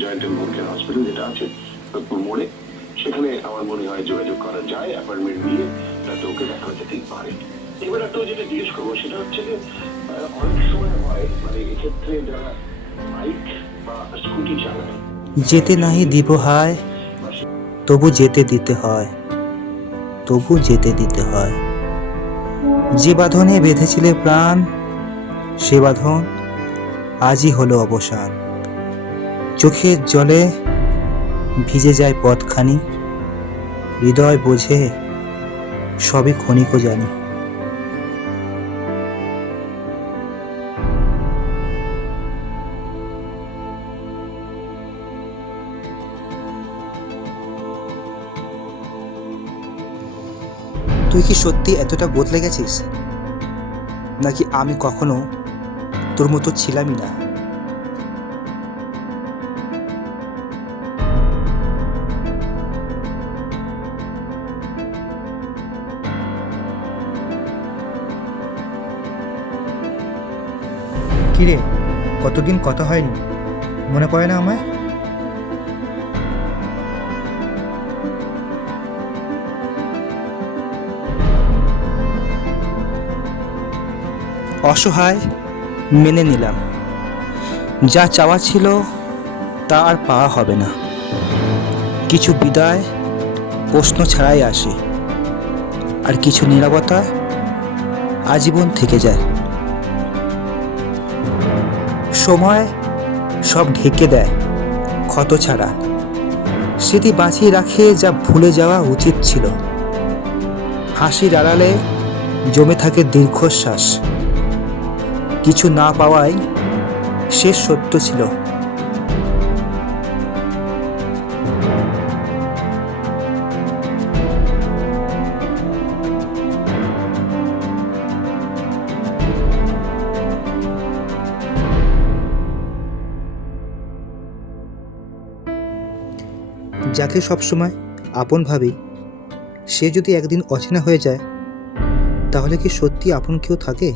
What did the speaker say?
Joint and home care hospital যেটা আছে রূপপুর মোড়ে, সেখানে আমার মনে হয় যোগাযোগ করা যায়, অ্যাপয়েন্টমেন্ট নিয়ে তাতে ওকে দেখা যেতেই পারে। এবার একটা যেটা জিজ্ঞেস করবো সেটা হচ্ছে যে অনেক সময় হয় মানে এক্ষেত্রে যারা বাইক বা স্কুটি চালায়, যেতে নাহি দিব হায়, তবু যেতে দিতে হয়, তবু যেতে দিতে হয়। যে বাঁধনে বেঁধেছিলে প্রাণ, সে বাঁধন আজই হলো অবসান। চোখের জলে ভিজে যায় পথখানি, হৃদয় বোঝে সবই ক্ষণিক জানি। তুই কি সত্যি এতটা বদলে গেছিস, নাকি আমি কখনো তোর মতো ছিলামই না? কিরে, কতদিন কথা হয়নি, মনে পড়ে না আমায়? অসহায় মেনে নিলাম, যা চাওয়া ছিল তা আর পাওয়া হবে না। কিছু বিদায় প্রশ্ন ছাড়াই আসে, আর কিছু নীরবতা আজীবন থেকে যায়। সময় সব ঢেকে দেয় ক্ষত ছাড়া, স্মৃতি বাঁচিয়ে রাখে যা ভুলে যাওয়া উচিত ছিল। হাসির আড়ালে জমে থাকে দীর্ঘশ্বাস, কিছু না পাওয়াই শেষ সত্য ছিল। যাকে সবসময় আপন ভাবি, সে যদি একদিন অচেনা হয়ে যায়, তাহলে কি সত্যি আপন কেউ থাকে?